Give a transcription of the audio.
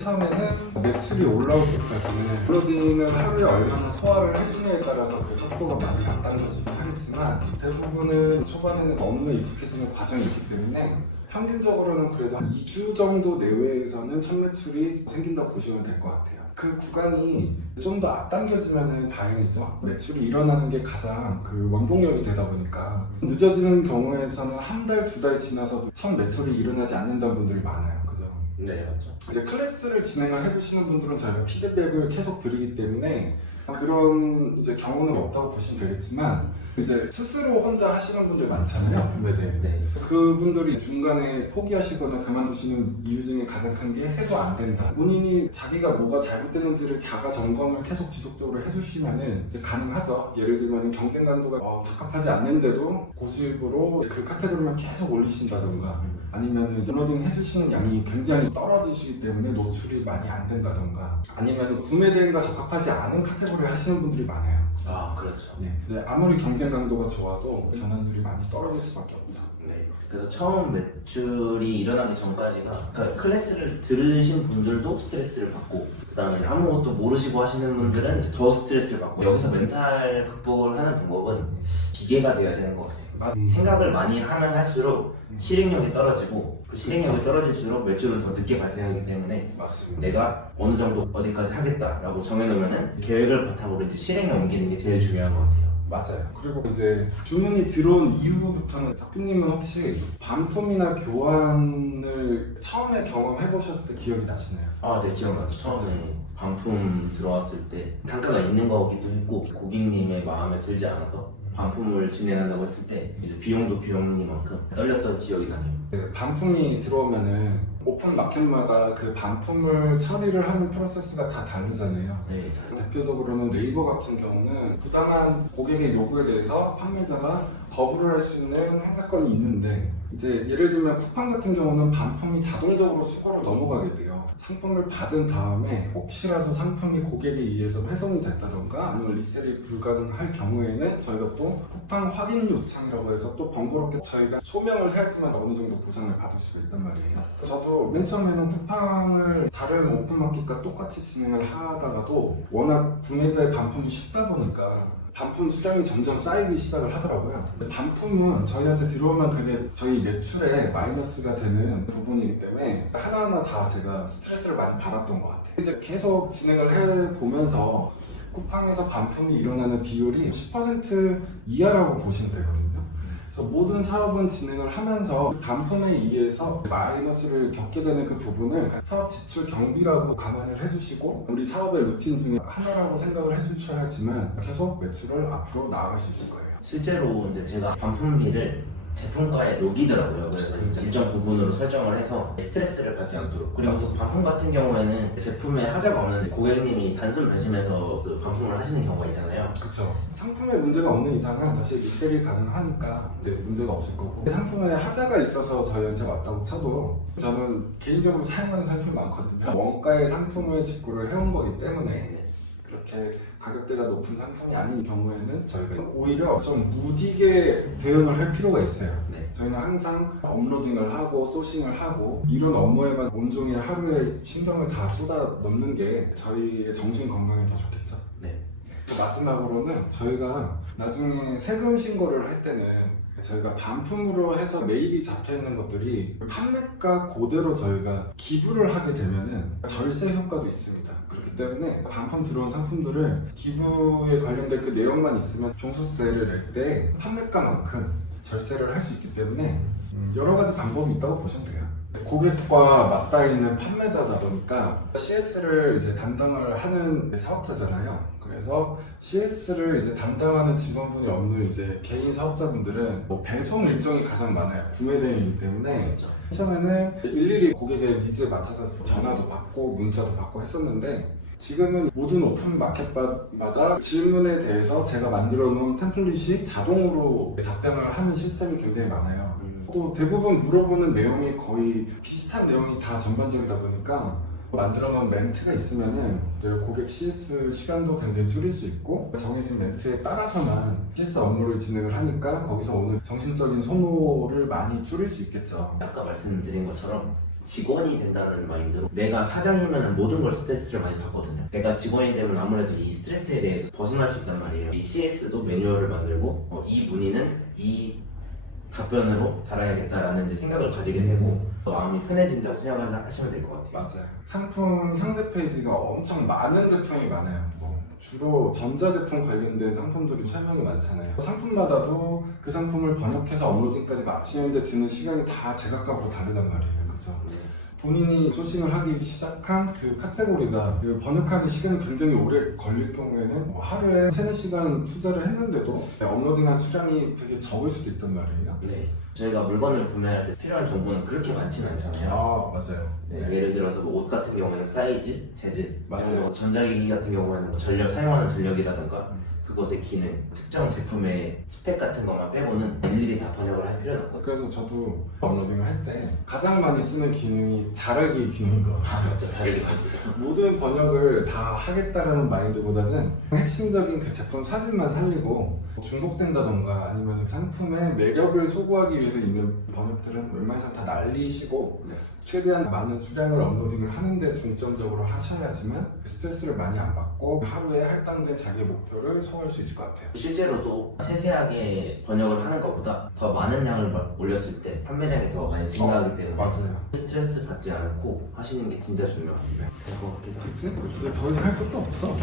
처음에는 매출이 올라올 때까지는 블로딩을 하루에 얼마나 소화를 해주냐에 따라서 그 속도가 많이 앞당겨지긴 하겠지만 대부분은 초반에는 업무에 익숙해지는 과정이 있기 때문에 평균적으로는 그래도 한 2주 정도 내외에서는 첫 매출이 생긴다고 보시면 될 것 같아요. 그 구간이 좀 더 앞당겨지면 다행이죠. 매출이 일어나는 게 가장 그 원동력이 되다 보니까 늦어지는 경우에서는 한 달, 두 달 지나서도 첫 매출이 일어나지 않는다는 분들이 많아요. 그죠? 네, 맞죠. 이제 클래스를 진행을 해주시는 분들은 저희가 피드백을 계속 드리기 때문에 그런 이제 경우는 없다고 보시면 되겠지만 이제 스스로 혼자 하시는 분들 많잖아요, 구매대. 네. 그분들이 중간에 포기하시거나 그만두시는 이유 중에 가장 큰 게 해도 안 된다. 본인이 자기가 뭐가 잘못되는지를 자가 점검을 계속 지속적으로 해주시면은 이제 가능하죠. 예를 들면 경쟁 강도가 적합하지 않는데도 고집으로 그 카테고리만 계속 올리신다던가 아니면 이제 업로딩 해주시는 양이 굉장히 떨어지시기 때문에 노출이 많이 안 된다던가 아니면 구매 대행과 적합하지 않은 카테고리를 하시는 분들이 많아요. 아, 그렇죠. 네. 이제 아무리 경쟁 강도가 좋아도 전환율이 많이 떨어질 수밖에 없죠. 네. 그래서 처음 매출이 일어나기 전까지가 그러니까 클래스를 들으신 분들도 스트레스를 받고 그다음에 아무것도 모르시고 하시는 분들은 이제 더 스트레스를 받고 여기서 멘탈 극복을 하는 방법은 기계가 돼야 되는 것 같아요. 생각을 많이 하면 할수록 실행력이 떨어지고 그 실행력이 떨어질수록 매출은 더 늦게 발생하기 때문에 맞습니다. 내가 어느 정도 어디까지 하겠다라고 정해놓으면은 계획을 바탕으로 이제 실행에 옮기는 게 제일 중요한 것 같아요. 맞아요. 그리고 이제 주문이 들어온 이후부터는 작품님은 혹시 반품이나 교환을 처음에 경험해 보셨을 때 기억이 나시나요? 아, 네, 기억나죠. 처음에 반품 들어왔을 때 단가가 있는 거기도 했고 고객님의 마음에 들지 않아서 반품을 진행한다고 했을 때 이제 비용도 비용이니만큼 떨렸던 기억이 나네요. 네, 반품이 들어오면은 오픈 마켓마다 그 반품을 처리를 하는 프로세스가 다 다르잖아요. 네, 대표적으로는 네이버 같은 경우는 부당한 고객의 요구에 대해서 판매자가 거부를 할 수 있는 행사건이 있는데 이제 예를 들면 쿠팡 같은 경우는 반품이 자동적으로 수거로 넘어가게 돼요. 상품을 받은 다음에 혹시라도 상품이 고객에 의해서 훼손이 됐다던가 아니면 리셀이 불가능할 경우에는 저희가 또 쿠팡 확인 요청이라고 해서 또 번거롭게 저희가 소명을 해야지만 어느 정도 보상을 받을 수가 있단 말이에요. 저도 맨 처음에는 쿠팡을 다른 오픈마켓과 똑같이 진행을 하다가도 워낙 구매자의 반품이 쉽다 보니까 반품 수량이 점점 쌓이기 시작을 하더라고요. 근데 반품은 저희한테 들어오면 그게 저희 매출에 마이너스가 되는 부분이기 때문에 하나하나 다 제가 스트레스를 많이 받았던 것 같아요. 이제 계속 진행을 해보면서 쿠팡에서 반품이 일어나는 비율이 10% 이하라고 보시면 되거든요. 그래서 모든 사업은 진행을 하면서 반품에 의해서 마이너스를 겪게 되는 그 부분을 사업 지출 경비라고 감안을 해주시고 우리 사업의 루틴 중에 하나라고 생각을 해주셔야지만 계속 매출을 앞으로 나아갈 수 있을 거예요. 실제로 이제 제가 반품비를 제품가에 녹이더라고요. 그래서 이제 일정 부분으로 설정을 해서 스트레스를 받지 않도록. 그리고 그 반품 같은 경우에는 제품에 하자가 없는데 고객님이 단순 변심해서 그 반품을 하시는 경우가 있잖아요. 그렇죠. 상품에 문제가 없는 이상은 다시 리셀이 가능하니까 문제가 없을 거고 상품에 하자가 있어서 저희한테 왔다고 쳐도 저는 개인적으로 사용하는 상품이 많거든요. 원가의 상품을 직구를 해온 거기 때문에 그렇게 가격대가 높은 상품이 아닌 경우에는 저희가 오히려 좀 무디게 대응을 할 필요가 있어요. 네. 저희는 항상 업로딩을 하고 소싱을 하고 이런 업무에만 온종일 하루에 신경을 다 쏟아 넣는 게 저희의 정신 건강에 더 좋겠죠. 네. 마지막으로는 저희가 나중에 세금 신고를 할 때는 저희가 반품으로 해서 매입이 잡혀 있는 것들이 판매가 그대로 저희가 기부를 하게 되면은 절세 효과도 있습니다. 그렇기 때문에 반품 들어온 상품들을 기부에 관련된 그 내용만 있으면 종소세를 낼 때 판매가만큼 절세를 할 수 있기 때문에 여러 가지 방법이 있다고 보시면 돼요. 고객과 맞닿아 있는 판매자다 보니까 CS를 이제 담당을 하는 사업자잖아요. 그래서 CS를 이제 담당하는 직원분이 없는 이제 개인 사업자분들은 뭐 배송 일정이 가장 많아요. 구매 대행이기 때문에 그렇죠. 처음에는 일일이 고객의 니즈에 맞춰서 전화도 받고 문자도 받고 했었는데 지금은 모든 오픈 마켓마다 질문에 대해서 제가 만들어 놓은 템플릿이 자동으로 답변을 하는 시스템이 굉장히 많아요. 또 대부분 물어보는 내용이 거의 비슷한 내용이 다 전반적이다 보니까 만들어 놓은 멘트가 있으면은 이제 고객 CS 시간도 굉장히 줄일 수 있고 정해진 멘트에 따라서만 CS 업무를 진행을 하니까 거기서 오는 정신적인 소모를 많이 줄일 수 있겠죠. 아까 말씀드린 것처럼 직원이 된다는 마인드로 내가 사장이면 모든 걸 스트레스를 많이 받거든요. 내가 직원이 되면 아무래도 이 스트레스에 대해서 벗어날 수 있단 말이에요. 이 CS도 매뉴얼을 만들고 이 문의는 이 답변으로 달아야겠다라는 이제 생각을 가지게 되고 마음이 편해진다고 생각을 하시면 될 것 같아요. 맞아요. 상품 상세 페이지가 엄청 많은 제품이 많아요. 뭐 주로 전자제품 관련된 상품들이 설명이 많잖아요. 상품마다도 그 상품을 번역해서 업로딩까지 마치는데 드는 시간이 다 제각각으로 다르단 말이에요. 그죠? 본인이 소싱을 하기 시작한 그 카테고리가 그 번역하기 시간이 굉장히 오래 걸릴 경우에는 뭐 하루에 3-4시간 투자를 했는데도 업로딩한 수량이 되게 적을 수도 있단 말이에요. 네. 저희가 물건을 구매할 때 필요한 정보는 그렇게 많지는 않잖아요. 아, 맞아요. 네, 예를 들어서 뭐 옷 같은 경우에는 사이즈, 재질, 맞아요. 뭐 전자기기 같은 경우에는 뭐 사용하는 전력이라든가 그것의 기능, 특정 제품의 스펙 같은 것만 빼고는 일일이 다 번역을 할 필요는 없거든요. 그래서 저도 업로딩을 할 때 가장 많이 쓰는 기능이 잘알기 기능인 것 같아요. 맞죠, 다르게 봤어요. 모든 번역을 다 하겠다라는 마인드보다는 핵심적인 그 제품 사진만 살리고 중복된다던가 아니면 상품의 매력을 소구하기 위해서 있는 번역들은 웬만해서 다 날리시고 네. 최대한 많은 수량을 업로딩을 하는데 중점적으로 하셔야지만 스트레스를 많이 안 받고 하루에 할당된 자기 목표를 소화할 수 있을 것 같아요. 실제로도 세세하게 번역을 하는 것보다 더 많은 양을 올렸을 때 판매량이 더 많이 증가하기 때문에 맞아요. 스트레스 받지 않고 하시는 게 진짜 중요합니다. 될 것 같기도 하고. 그치? 근데 더 이상 할 것도 없어.